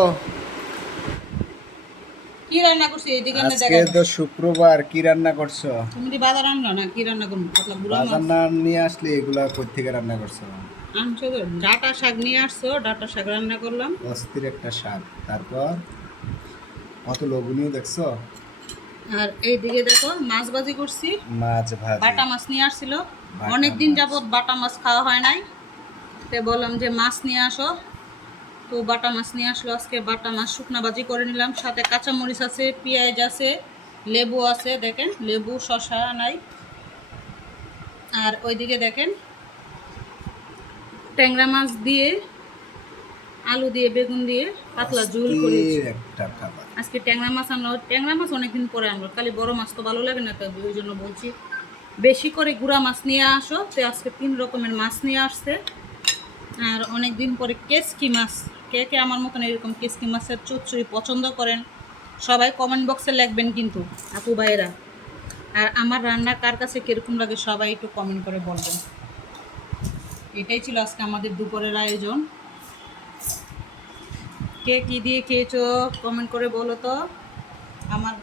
ও, কি রান্না করছি এইদিকে না আজকে দেখাই। তো শুক্রবার, কি রান্না করছো? তুমি কি বাজার আনলো না কি রান্না করবো? পাতলা গুড়া বাজার মাছ না নিয়ে আসলে এগুলা কই থেকে রান্না করছো? আনছো তো, ডাঁটা শাক নিয়ে আসছো, ডাঁটা শাক রান্না করলাম। অস্থির একটা শাক। তারপর কত লোভনীয় দেখছো? আর এইদিকে দেখো মাছ ভাজি করছি। মাছ ভাজি, বাটা মাছ নিয়ে আসছিল। বাটা অনেক দিন মাছ। যাবত বাটা মাছ খাওয়া হয় নাই, তো বললাম যে মাছ নিয়ে আসো। তো বাটা মাছ নিয়ে আসলো, আজকে বাটা মাছ শুকনা ভাজি করে নিলাম। সাথে কাঁচামরিচ আছে, পেঁয়াজ আছে, লেবু আছে, দেখেন লেবু শসা নাই। আর ওইদিকে দেখেন ট্যাংরা মাছ দিয়ে, আলু দিয়ে, বেগুন দিয়ে পাতলা ঝোল করেছি। অস্থির একটা খাবার। আজকে ট্যাংরা মাছ আনলো। ট্যাংরা মাছ অনেকদিন পরে আনলো, খালি বড় মাছ তো ভালো লাগে না, তো ওই জন্য বলছি বেশি করে গুঁড়া মাছ নিয়ে আসো। তো আজকে 3 রকমের মাছ নিয়ে আসছে। আর অনেক দিন পরে কেসকি মাছ। কে কে আমার মতন এরকম কেসকি মাছের চচ্চড়ি পছন্দ করেন সবাই কমেন্ট বক্সে লিখবেন কিন্তু, আপু ভাইয়েরা। আর আমার রান্না কার কাছে কীরকম লাগে সবাই একটু কমেন্ট করে বলবেন। এটাই ছিল আজকে আমাদের দুপুরের আয়োজন। কে কী দিয়ে খেয়েছো কমেন্ট করে বলো তো। আমার